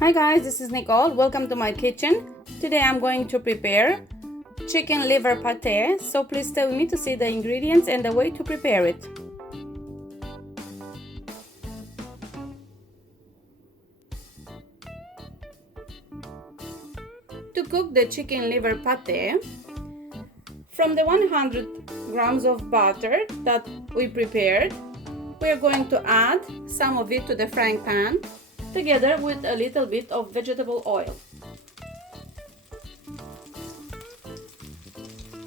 Hi guys, this is Nicole. Welcome to my kitchen. Today I'm going to prepare chicken liver pate. So please stay with me to see the ingredients and the way to prepare it. To cook the chicken liver pate, from the 100 grams of butter that we prepared, we are going to add some of it to the frying pan together with a little bit of vegetable oil.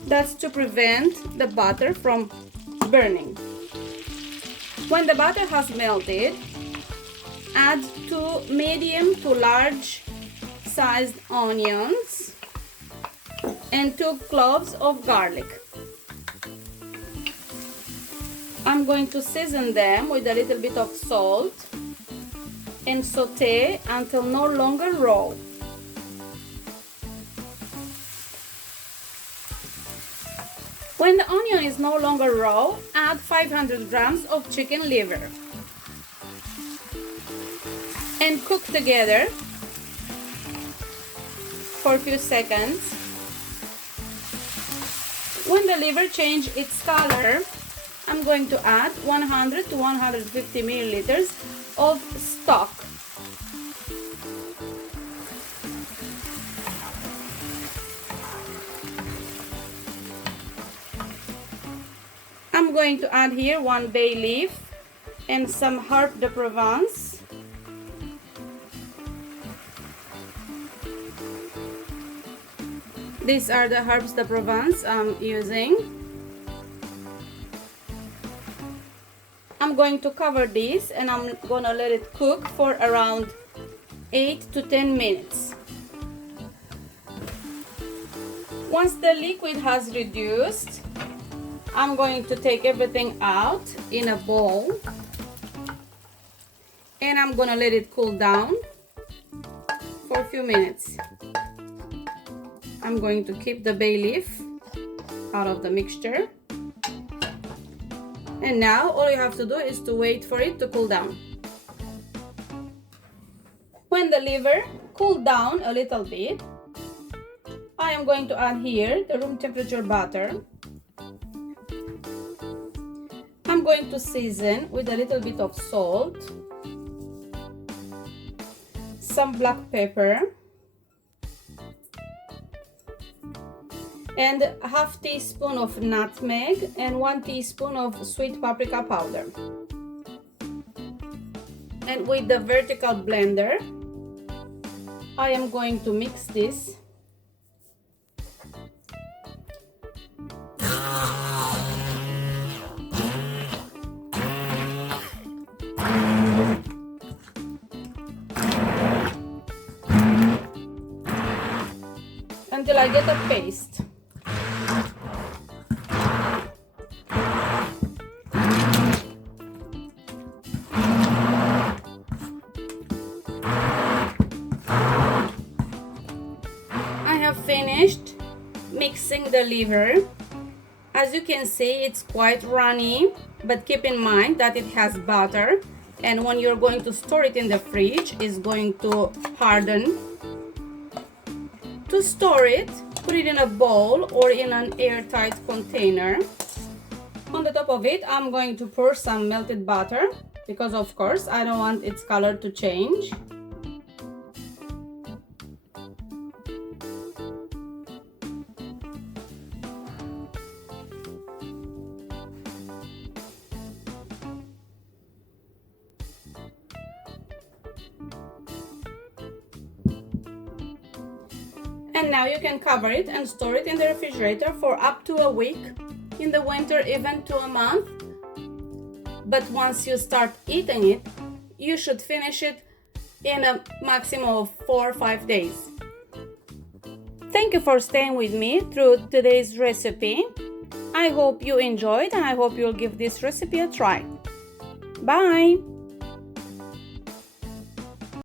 That's to prevent the butter from burning. When the butter has melted, add 2 medium to large sized onions and 2 cloves of garlic. I'm going to season them with a little bit of salt and saute until no longer raw. When the onion is no longer raw, add 500 grams of chicken liver and cook together for a few seconds. When the liver changes its color, I'm going to add 100 to 150 milliliters of stock. I'm going to add here 1 bay leaf and some herb de Provence. These are the herbs de Provence I'm using. I'm going to cover this and I'm gonna let it cook for around 8 to 10 minutes. Once the liquid has reduced, I'm going to take everything out in a bowl and I'm gonna let it cool down for a few minutes. I'm going to keep the bay leaf out of the mixture. And now all you have to do is to wait for it to cool down. When the liver cooled down a little bit, I am going to add here the room temperature butter. I'm going to season with a little bit of salt, some black pepper, and a half teaspoon of nutmeg and 1 teaspoon of sweet paprika powder. And with the vertical blender, I am going to mix this. Until I get a paste. I have finished mixing the liver. As you can see, it's quite runny, but keep in mind that it has butter, and when you're going to store it in the fridge, it's going to harden. To store it, put it in a bowl or in an airtight container. On the top of it, I'm going to pour some melted butter because of course I don't want its color to change. And now you can cover it and store it in the refrigerator for up to a week, in the winter even to a month. But once you start eating it, you should finish it in a maximum of 4 or 5 days. Thank you for staying with me through today's recipe. I hope you enjoyed and I hope you'll give this recipe a try. Bye!